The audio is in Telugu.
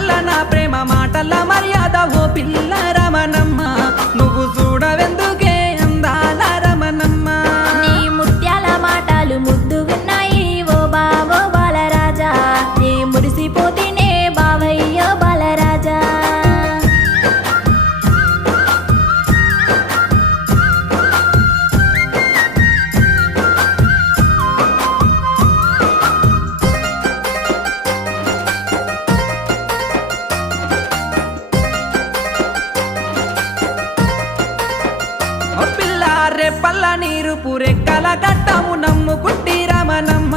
మాటల్ల నా ప్రేమ మాటల్ల మర్యాద ఓ పిల్ల రమణమ్మ నువ్వు చూడవెందుకే అందాల రమణమ్మ నీ ముత్యాల మాటలు ముద్దుగున్నాయి ఓ బావో బాలరాజా నీ మురిసిపోతేనే బావయ్యో బాలరాజా ఓ పిల్ల రెప్పల్ల నీరు పురెక్కల గట్టము నమ్ముకుంటి రమణమ్మ